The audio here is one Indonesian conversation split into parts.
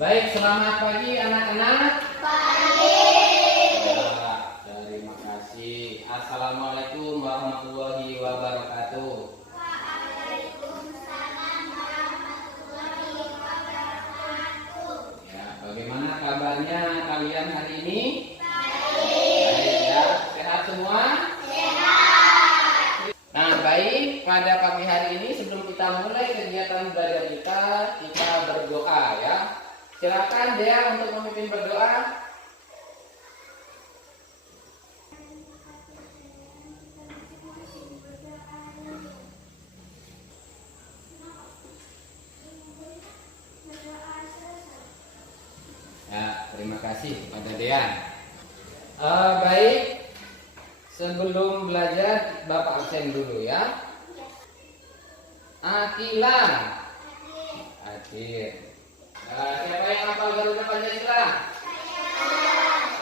Baik, selamat pagi anak-anak. Pagi. Ya, terima kasih. Assalamualaikum warahmatullahi wabarakatuh. Waalaikumsalam warahmatullahi wabarakatuh. Ya, bagaimana kabarnya kalian hari ini? Baik. Baik ya, sehat semua? Sehat. Nah, baik, pada pagi hari ini sebelum kita mulai kegiatan belajar kita berdoa ya. Silakan Dea untuk memimpin berdoa. Ya, terima kasih kepada Dea. Baik, sebelum belajar Bapak absen dulu ya. Akila. Adil. Siapa yang hafal Garuda Pancasila?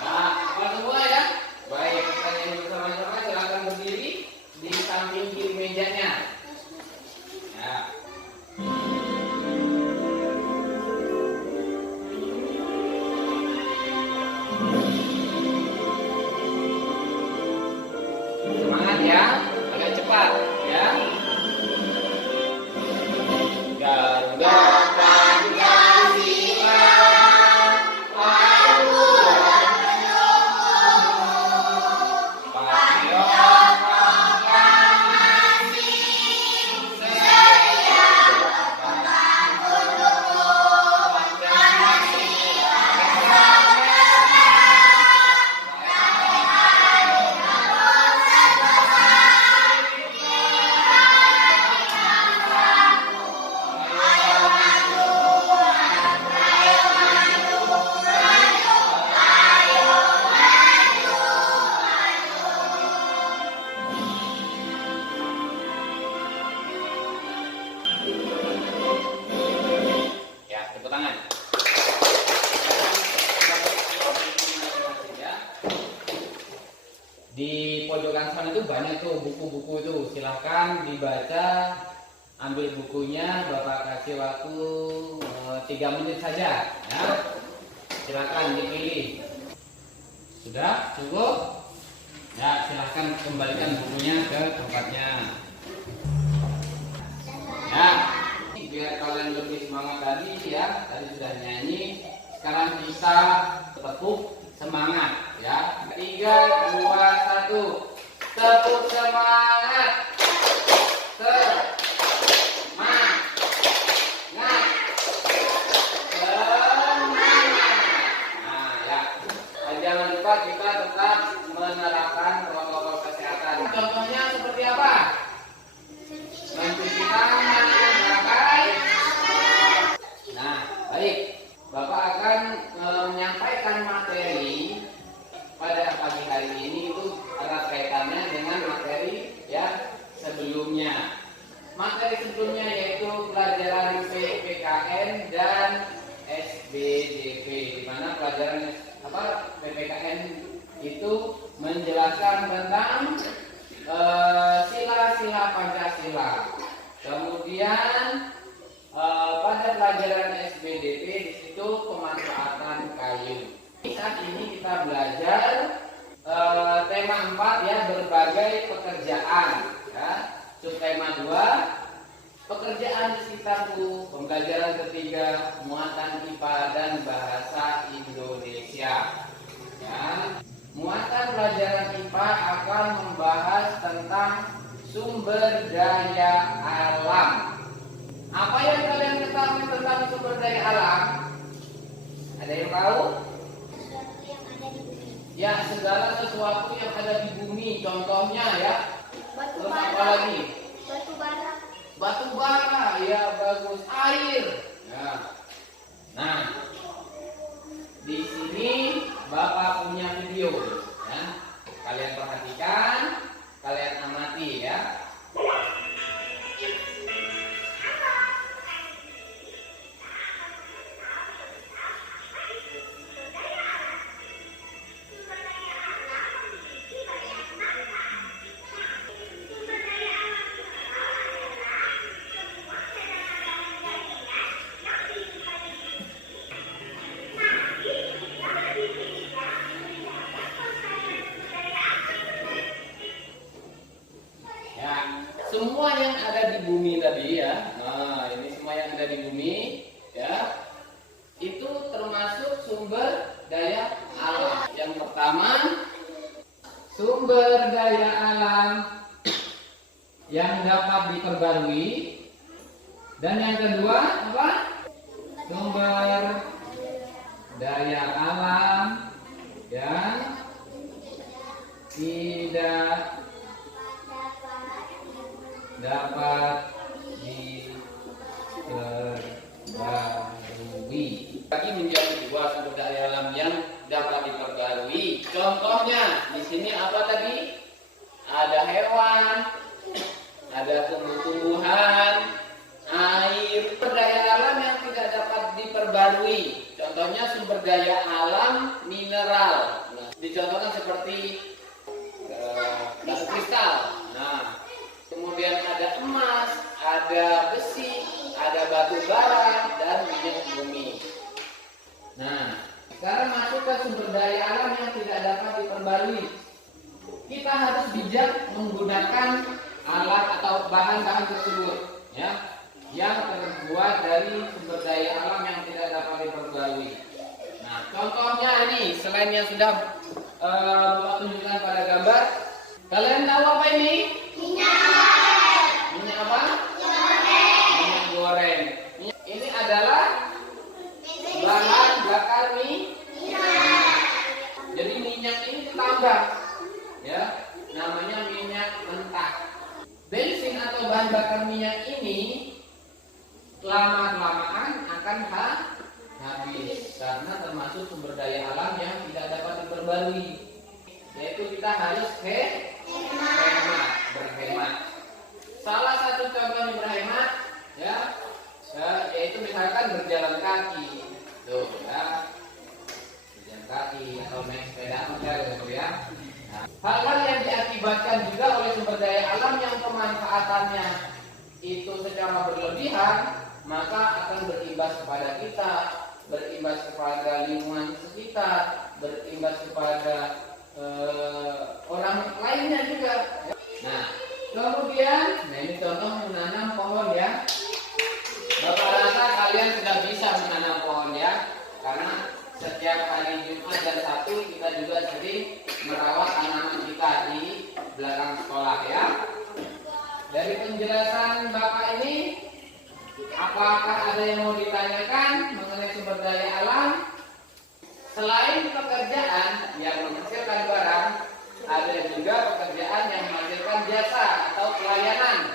Nah, hafal semua ya? Baik, kita nyanyi bersama-sama. Silakan berdiri di samping kiri mejanya. Ya. Semangat ya, agak cepat ya. Garuda ya, tepuk tangan. Di pojokan sana itu banyak tuh buku-buku itu. Silahkan dibaca, ambil bukunya. Bapak kasih waktu 3 menit saja ya. Silahkan dipilih. Sudah cukup? Ya, silahkan kembalikan bukunya ke tempatnya. Ya, biar kalian lebih semangat tadi ya. Tadi sudah nyanyi. Sekarang kita tepuk semangat ya. 3, 2, 1. Tepuk semangat. Semangat. Nah ya, jangan lupa kita tetap menerapkan protokol kesehatan. Contohnya seperti apa? Mencuci tangan, pakai. Nah, baik. Bapak akan menyampaikan materi pada pagi hari ini itu erat kaitannya dengan materi ya sebelumnya. Materi sebelumnya yaitu pelajaran PPKN dan SBDP, di mana pelajaran PPKN itu menjelaskan tentang sila-sila Pancasila. Kemudian pada pelajaran SBDP di situ pemanfaatan kayu. Saat ini kita belajar tema 4 ya, berbagai pekerjaan ya. Subtema 2 pekerjaan di sekitarku. Pembelajaran ketiga muatan IPA dan bahasa Indonesia ya. Muatan pelajaran IPA akan membahas tentang sumber daya alam. Apa yang kalian ketahui tentang sumber daya alam? Ada yang tahu? Sesuatu yang ada di bumi. Ya, segala sesuatu yang ada di bumi. Contohnya ya. Batu Terus bara. apa lagi? Batu bara. Batu bara, ya bagus. Air. Ya. Nah, di sini Bapak punya video ya. Kalian perhatikan, kalian amati ya. semua yang ada di bumi tadi ya. Nah, ini semua yang ada di bumi ya. Itu termasuk sumber daya alam. Yang pertama, sumber daya alam yang dapat diperbarui. Dan yang kedua apa? Sumber daya alam yang tidak dapat diperbarui. Bagi menjadi dua sumber daya alam yang dapat diperbarui. Contohnya di sini apa tadi? Ada hewan, ada tumbuh-tumbuhan, air. Sumber daya alam yang tidak dapat diperbarui. Contohnya sumber daya alam mineral. Nah, dicontohkan seperti batu kristal. Nah, kemudian ada emas, ada besi, ada batu bara, dan minyak bumi. Nah, sekarang masuk ke sumber daya alam yang tidak dapat diperbarui. Kita harus bijak menggunakan alat atau bahan-bahan tersebut, ya, yang terbuat dari sumber daya alam yang tidak dapat diperbarui. Nah, contohnya ini, selain yang sudah Bapak tunjukkan pada gambar, kalian tahu apa ini? Minyak apa? Minyak goreng. Ini adalah bahan bakar minyak. Jadi minyak ini ditambah, ya, namanya minyak mentah. Bensin atau bahan bakar minyak ini lama-kelamaan akan habis karena termasuk sumber daya alam yang tidak dapat diperbarui. Yaitu kita harus berhemat. Salah satu contoh berhemat, ya, yaitu misalkan berjalan kaki, tuh, ya, berjalan kaki atau naik sepeda motor, ya. Nah, hal-hal yang diakibatkan juga oleh sumber daya alam yang pemanfaatannya itu secara berlebihan, maka akan berimbas kepada kita, berimbas kepada lingkungan sekitar, berimbas kepada orang lainnya juga. Nah, kemudian, ini contoh menanam pohon ya. Bapak rasa kalian sudah bisa menanam pohon ya, karena setiap hari Jumat dan Sabtu kita juga sering merawat tanaman kita di belakang sekolah ya. Dari penjelasan Bapak ini, apakah ada yang mau ditanyakan mengenai sumber daya alam? Selain pekerjaan yang menghasilkan barang, ada juga pekerjaan yang menghasilkan jasa atau pelayanan,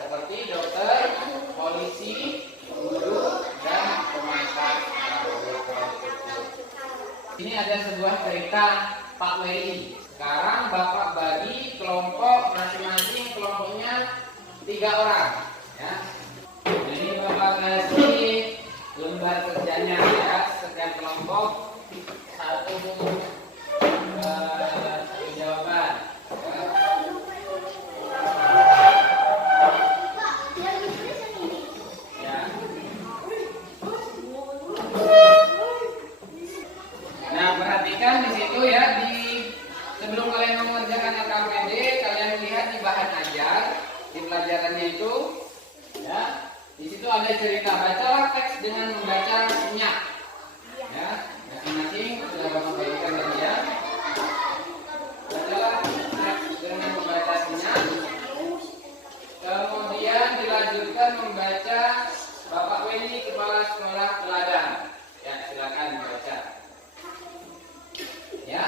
seperti dokter, polisi, guru, dan pemasak. Ini ada sebuah cerita Pak Weli. Sekarang Bapak bagi kelompok masing-masing, kelompoknya 3 orang. Ya. Ini Bapak kasih lembar kerjanya ya, setiap kelompok satu jawaban. Ya. Nah, perhatikan di situ ya, sebelum kalian mengerjakan LKPD, kalian lihat di bahan ajar, di pelajarannya itu, ya, di situ ada cerita. Bacalah teks dengan membaca senyap. Ya, masing-masing sudah Bapak bagikan tadi ya. Bacalah teks dengan membaca senyap. Kemudian dilanjutkan membaca Bapak Weni, Kepala Sekolah Teladan. Ya, silakan baca. Ya.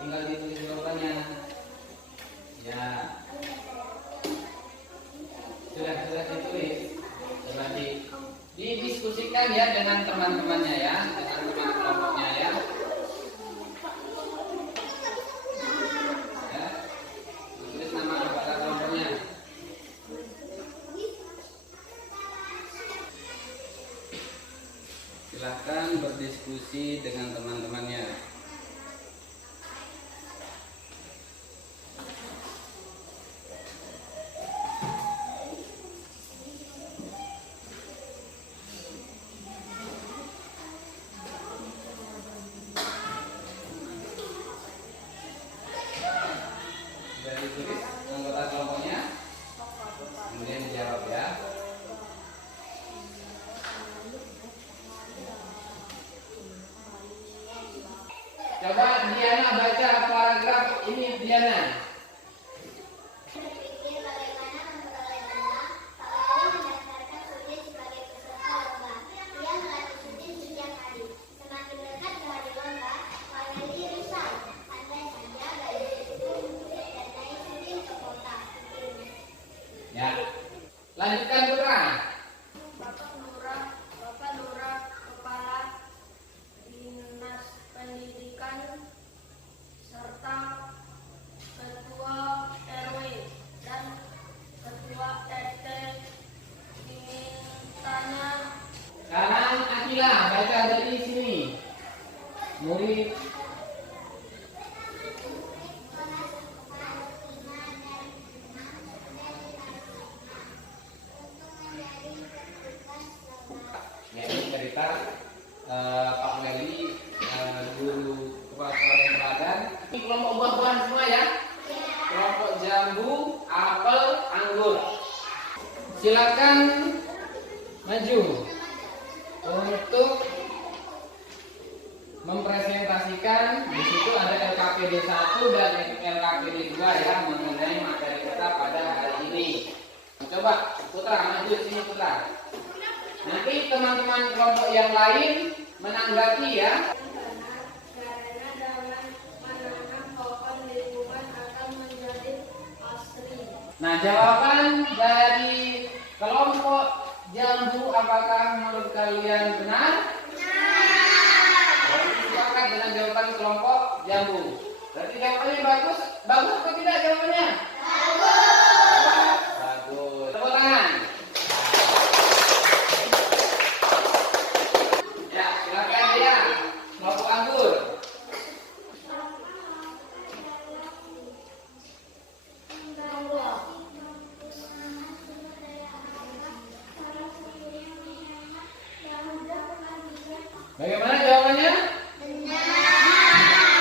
Tinggal ditulis jawabannya. Ya. Sudah ditulis. Coba didiskusikan ya dengan teman-temannya ya, dengan teman kelompoknya ya. Ya. Tulis nama anggota kelompoknya. Silahkan berdiskusi dengan teman-temannya. Lanjutkan putra. Bapak Lurah, Kepala Dinas Pendidikan serta Ketua RW dan Ketua RT dimintanya Sekarang Akila baca dari sini. Murid ya, ini cerita Pak Meli, guru kepala sekolah yang teladan. Ini kelompok buah-buahan semua ya. Kelompok jambu, apel, anggur. Silakan maju untuk mempresentasikan. Di situ ada LKPD 1 dan LKPD 2 ya, mengenai materi kita pada hari ini. Coba Putra maju sini Putra. Nanti teman-teman kelompok yang lain menanggapi ya. karena dengan menanam pohon lingkungan akan menjadi asri. Nah, jawaban dari kelompok jambu apakah menurut kalian benar? Berarti sepakat dengan jawaban kelompok jambu. Berarti jawabannya bagus. Bagus atau tidak jawabannya? Bagus. Tepuk tangan. Ya, silakan dia. Kelompok anggur. Bagaimana jawabannya?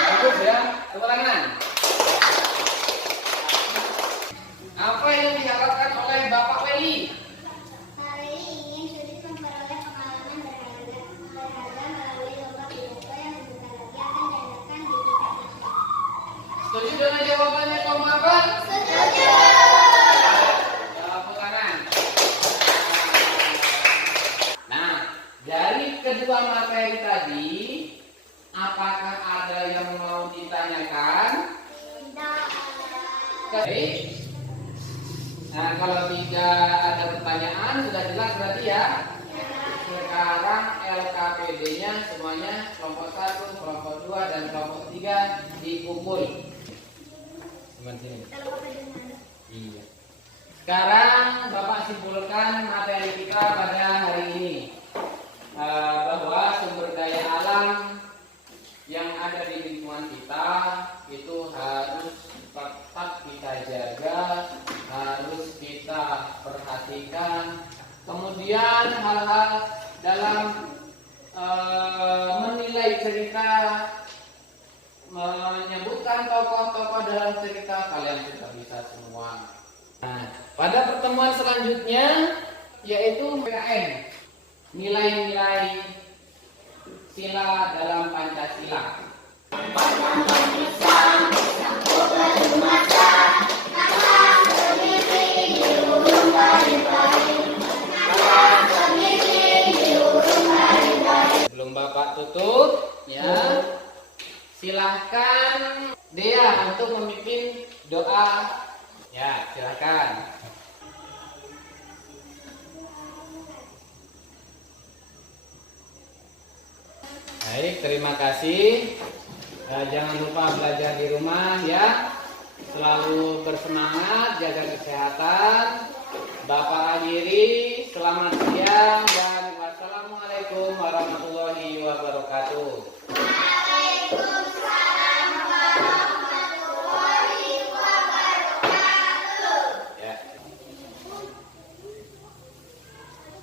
Bagus ya. Tepuk tangan. Apa yang diharapkan oleh Bapak Weli? Pak Weli ingin sulit memperoleh pengalaman berharga melalui lomba pidato yang sebentar lagi akan diadakan di tingkat nasional. Setuju dengan jawabannya kaum apa? Setuju. Tepuk tangan. Nah, dari kedua materi tadi, apakah ada yang mau ditanyakan? Baik. Nah, kalau tidak ada pertanyaan, sudah jelas berarti ya. Sekarang LKPD-nya semuanya kelompok 1, kelompok 2, dan kelompok 3 dikumpul. Teman sini. Iya. Sekarang Bapak simpulkan materi kita pada hari ini. Bahwa sumber daya alam yang ada di lingkungan kita itu harus tetap kita jaga, harus kita perhatikan. Kemudian hal-hal dalam menilai cerita, menyebutkan tokoh-tokoh dalam cerita, kalian sudah bisa semua. Nah, pada pertemuan selanjutnya yaitu PKN, nilai-nilai sila dalam Pancasila. Sebelum Bapak tutup ya, silahkan Dea untuk memimpin doa. Ya, silahkan. Baik, terima kasih. Jangan lupa belajar di rumah ya. Selalu bersemangat, jaga kesehatan. Bapak akhiri, selamat siang dan wassalamualaikum warahmatullahi wabarakatuh.